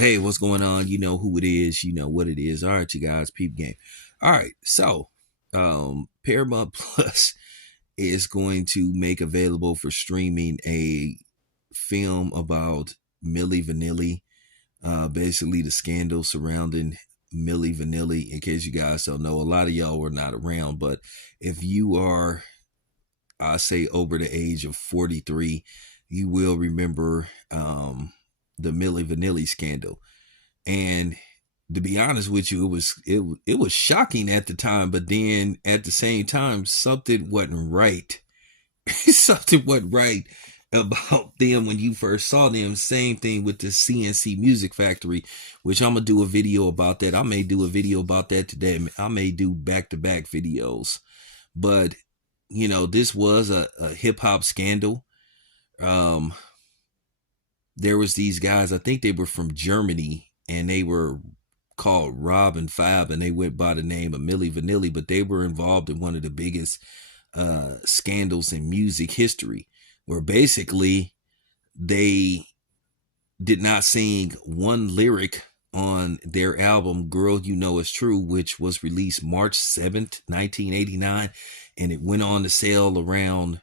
Hey, what's going on? You know who it is, you know what it is. All right, you guys, peep game. All right, so Paramount Plus is going to make available for streaming a film about Milli Vanilli, basically the scandal surrounding Milli Vanilli. In case you guys don't know, a lot of y'all were not around, but if you are, I say, over the age of 43, you will remember the Milli Vanilli scandal. And to be honest with you, it was shocking at the time, but then at the same time, something wasn't right. Something wasn't right about them when you first saw them. Same thing with the CNC Music Factory, which I'm gonna do a video about that. I may do a video about that today. I may do back-to-back videos, but this was a hip hop scandal. Um, there was these guys. I think they were from Germany, and they were called Rob and Fab, and they went by the name of Milli Vanilli, but they were involved in one of the biggest scandals in music history, where basically they did not sing one lyric on their album Girl You Know It's True, which was released March 7th, 1989, and it went on to sell around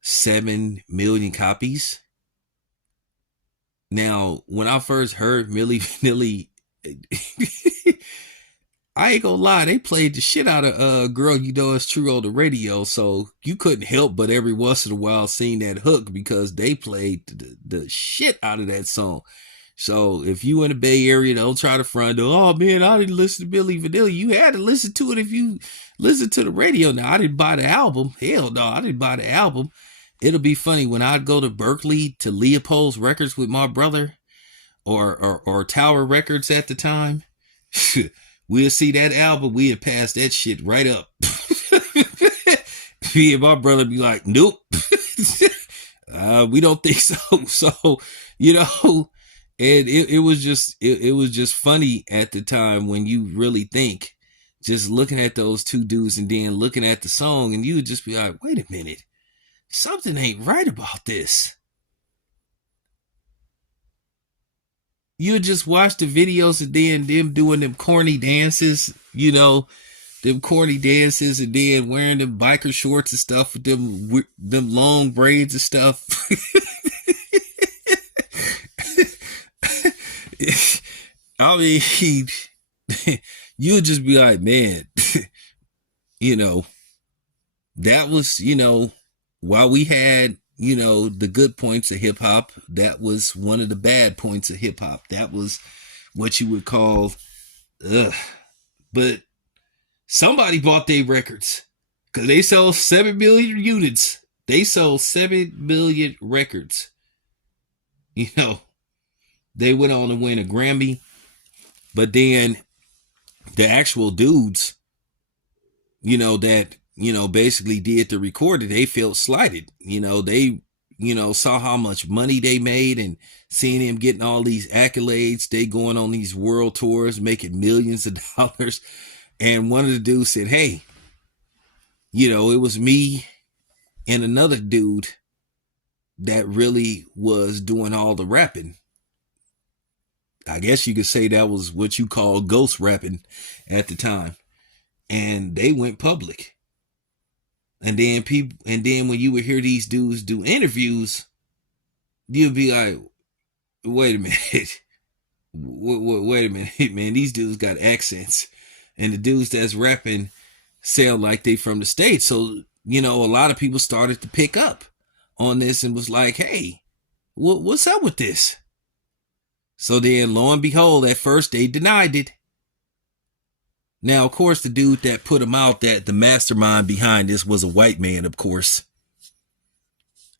7 million copies. Now, when I first heard Milli Vanilli, I ain't gonna lie, they played the shit out of Girl You Know It's True on the radio, so you couldn't help but every once in a while sing that hook because they played the shit out of that song. So if you in the Bay Area, don't try to front, oh man, I didn't listen to Milli Vanilli. You had to listen to it if you listen to the radio. Now, I didn't buy the album. Hell no, I didn't buy the album. It'll be funny when I'd go to Berkeley to Leopold's Records with my brother, or Tower Records at the time. We'll see that album. We'd pass that shit right up. Me and my brother be like, nope. We don't think so. So, and it was just funny at the time when you really think, just looking at those two dudes and then looking at the song, and you would just be like, wait a minute. Something ain't right about this. You just watch the videos and then them doing them corny dances, them corny dances, and then wearing them biker shorts and stuff with them long braids and stuff. I mean, you would just be like, man, that was, while we had, the good points of hip hop, that was one of the bad points of hip hop. That was what you would call, but somebody bought their records because they sold 7 million units. They sold 7 million records. They went on to win a Grammy, but then the actual dudes, that basically did the recording, they felt slighted. They, saw how much money they made and seeing him getting all these accolades. They going on these world tours, making millions of dollars. And one of the dudes said, hey, it was me and another dude that really was doing all the rapping. I guess you could say that was what you call ghost rapping at the time. And they went public. And then when you would hear these dudes do interviews, you'd be like, wait a minute. Wait a minute, man. These dudes got accents. And the dudes that's rapping sound like they from the States. So, a lot of people started to pick up on this and was like, hey, what's up with this? So then, lo and behold, at first they denied it. Now, of course, the dude that put him out, that the mastermind behind this, was a white man, of course.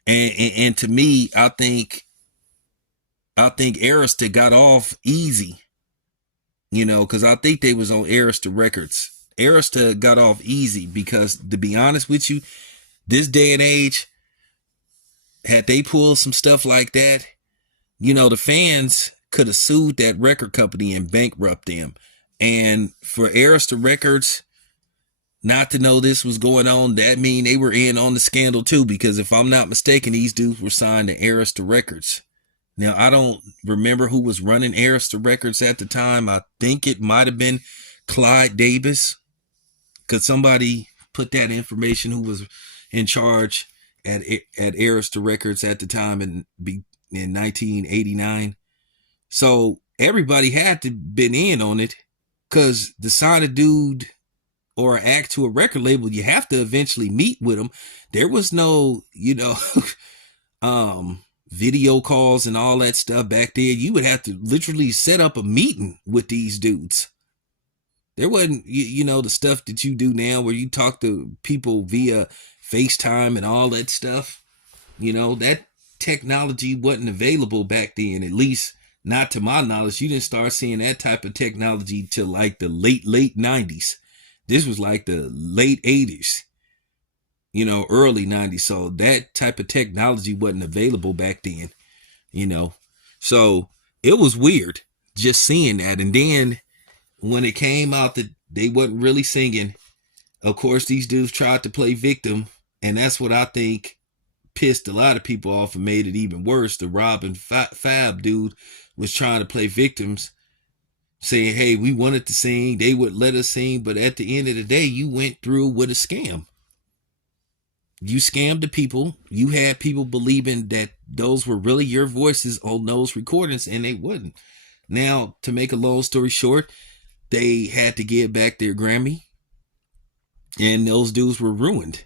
And to me, I think Arista got off easy, because I think they was on Arista Records. Arista got off easy because, to be honest with you, this day and age, had they pulled some stuff like that, the fans could have sued that record company and bankrupt them. And for Arista Records not to know this was going on, that mean they were in on the scandal too, because if I'm not mistaken, these dudes were signed to Arista Records. Now, I don't remember who was running Arista Records at the time. I think it might have been Clyde Davis. Could somebody put that information who was in charge at Arista Records at the time in 1989? So everybody had to been in on it, because to sign a dude or act to a record label, you have to eventually meet with them. There was no, video calls and all that stuff back then. You would have to literally set up a meeting with these dudes. There wasn't, the stuff that you do now where you talk to people via FaceTime and all that stuff. That technology wasn't available back then, at least not to my knowledge. You didn't start seeing that type of technology till like the late 90s. This was like the late 80s, early 90s. So that type of technology wasn't available back then, So it was weird just seeing that. And then when it came out that they wasn't really singing, of course, these dudes tried to play victim. And that's what I think pissed a lot of people off and made it even worse. The Rob and Fab dude was trying to play victims, saying, hey, we wanted to sing, they would let us sing, but at the end of the day, you went through with a scam. You scammed the people. You had people believing that those were really your voices on those recordings, and they wouldn't. Now, to make a long story short, they had to give back their Grammy, and those dudes were ruined.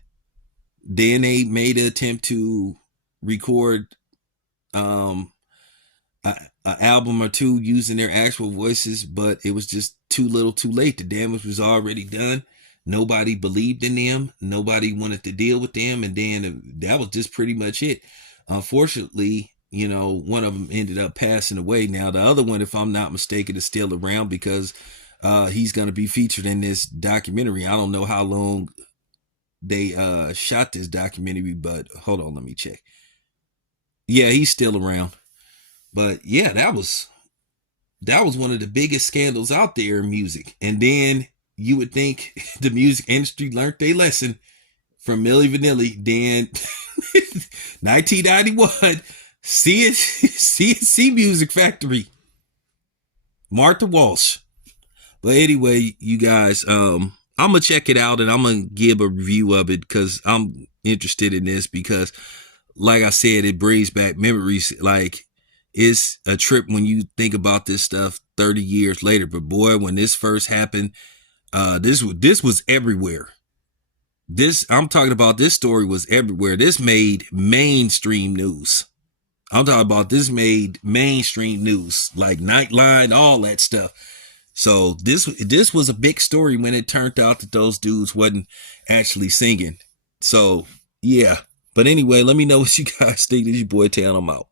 Then they made an attempt to record an album or two using their actual voices, but it was just too little too late. The damage was already done. Nobody believed in them. Nobody wanted to deal with them. And then that was just pretty much it. Unfortunately, one of them ended up passing away. Now, the other one, if I'm not mistaken, is still around, because he's going to be featured in this documentary. I don't know how long they shot this documentary, but hold on, let me check. Yeah, he's still around. But yeah, that was one of the biggest scandals out there in music. And then you would think the music industry learned their lesson from Milli Vanilli. Then 1991, CNC Music Factory, Martha Walsh. But anyway, you guys, I'm gonna check it out and I'm gonna give a review of it, because I'm interested in this, because like I said, it brings back memories. Like, it's a trip when you think about this stuff 30 years later. But boy, when this first happened, this was everywhere. I'm talking about, this story was everywhere. This made mainstream news. I'm talking about this made mainstream news, like Nightline, all that stuff. So this was a big story when it turned out that those dudes wasn't actually singing. So yeah. But anyway, let me know what you guys think. This is your boy Town. I'm out.